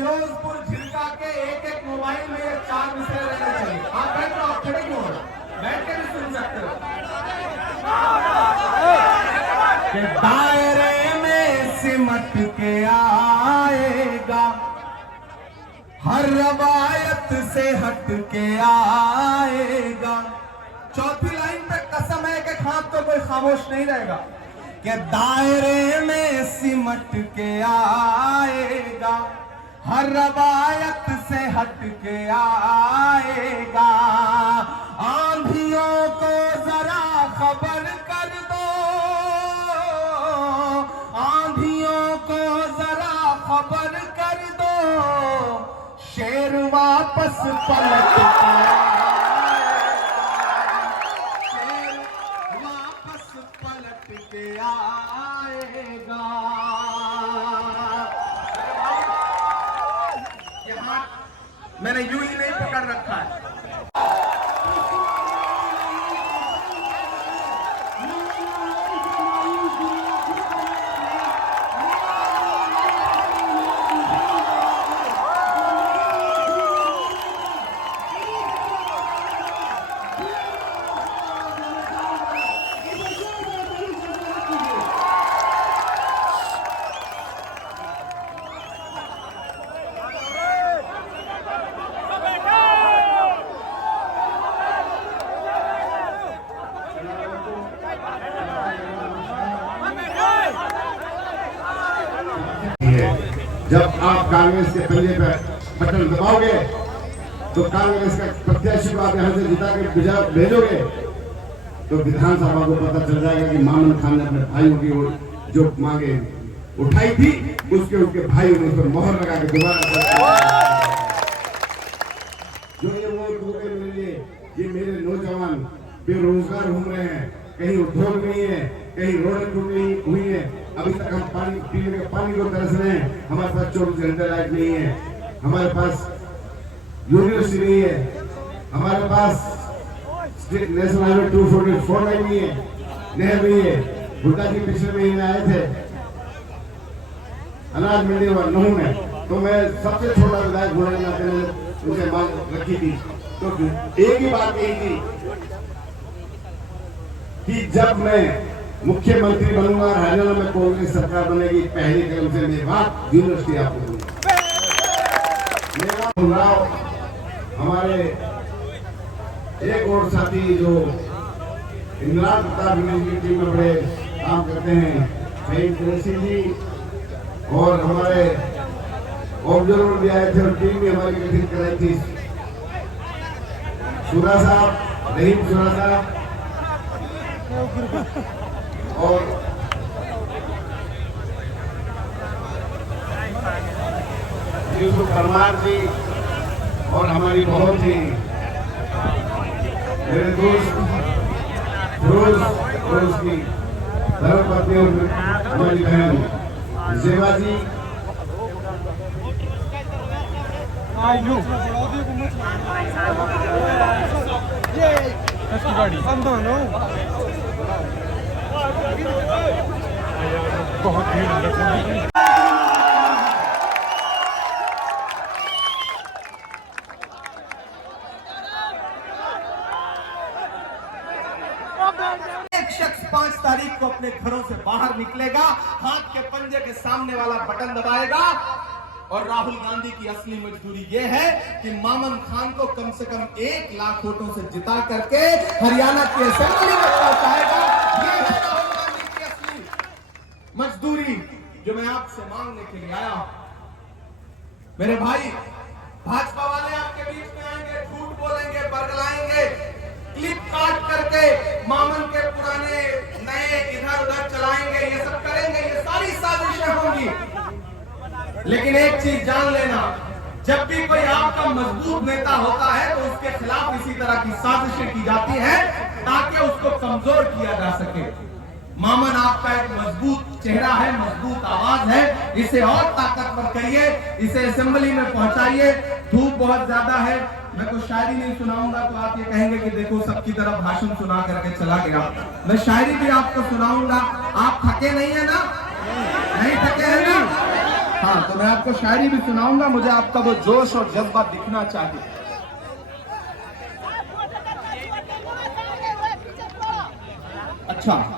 फिरोजपुर झिरका के एक एक मोबाइल में ये 4 विषय रहने चाहिए। आप बैठ लो, आप खड़े क्यों हो? बैठ के भी सुन सकते हो कि दायरे में सिमट के आएगा, हर रवायत से हट के आएगा। चौथी लाइन पे कसम है कि खां तो कोई खामोश नहीं रहेगा कि दायरे में सिमट के आएगा, हर रवायत से हट के आएगा। आंधियों को जरा खबर कर दो, आंधियों को जरा खबर कर दो, शेर वापस पलट के आएगा। ये हाथ मैंने यूं ही नहीं पकड़ रखा है। जब आप कांग्रेस के पंजे पर बटन दबाओगे तो कांग्रेस का प्रत्याशी को आप यहाँ से जिता के भेजोगे तो विधानसभा को पता चल जाएगा कि मामन खान ने अपने भाइयों की जो मांगे उठाई थी उसके भाइयों ने उस पर मोहर लगा के दोबारा जो ये वोट हो गए मेरे लिए। ये मेरे नौजवान बेरोजगार घूम रहे हैं, कहीं उद्योग नहीं है, कहीं रोडें टूटी हुई है, अभी तक हम पानी पीने के पानी को तरस रहे हैं, हमारे पास 24 घंटे लाइट नहीं है, हमारे पास यूनिवर्सिटी नहीं है, हमारे पास नेशनल हाईवे 244 लाइन नहीं है, नहर नहीं है। गुड्डा जी पिछले महीने आए थे अनाज मंडी और नहू में, तो मैं सबसे छोटा विधायक होने के नाते उनसे मांग रखी थी, तो एक ही बात यही थी कि जब मैं मुख्यमंत्री बनूंगा, हरियाणा में कांग्रेस सरकार बनेगी, पहले कदम से मेरी बात यूनिवर्सिटी आपको दूंगा। हमारे एक और साथी जो इमरान प्रताप की टीम में बड़े काम करते हैं, शहीद कुरैशी जी, और हमारे ऑब्जर्वर भी आए थे और टीम भी हमारी गठित कराई थी, सुरा साहब, रहीम सुरा साहब और यूसुफ परमार जी, और हमारी बहुत ही मेरे दोस्त फिरोज की धर्मपत्नी और हमारी बहन जेवा जी, बहुत भीड़। एक शख्स 5 तारीख को अपने घरों से बाहर निकलेगा, हाथ के पंजे के सामने वाला बटन दबाएगा, और राहुल गांधी की असली मजदूरी यह है कि मामन खान को कम से कम 1 लाख वोटों से जिता करके हरियाणा की असेंबली में पहुंचाएगा। यह है राहुल गांधी की असली मजदूरी जो मैं आपसे मांगने के लिए आया हूं। मेरे भाई, भाजपा वाले आपके बीच में आएंगे, झूठ बोलेंगे, बरगलाएंगे, क्लिप काट करके मामन के पुराने नए इधर उधर चलाएंगे, ये सब करेंगे, ये सारी साजिशें होंगी। लेकिन एक चीज जान लेना, जब भी कोई आपका मजबूत नेता होता है तो उसके खिलाफ इसी तरह की साजिशें की जाती है ताकि उसको कमजोर किया जा सके। मामन आपका एक मजबूत चेहरा है, मजबूत आवाज है, इसे और ताकतवर करिए, इसे असेंबली में पहुंचाइए। धूप बहुत ज्यादा है, मैं कुछ शायरी नहीं सुनाऊंगा तो आप ये कहेंगे कि देखो सबकी तरफ भाषण सुना करके चला गया। मैं शायरी भी आपको सुनाऊंगा। आप थके नहीं है ना? नहीं थके हैं ना? हाँ, तो मैं आपको शायरी भी सुनाऊंगा, मुझे आपका वो जोश और जज्बा दिखना चाहिए। अच्छा।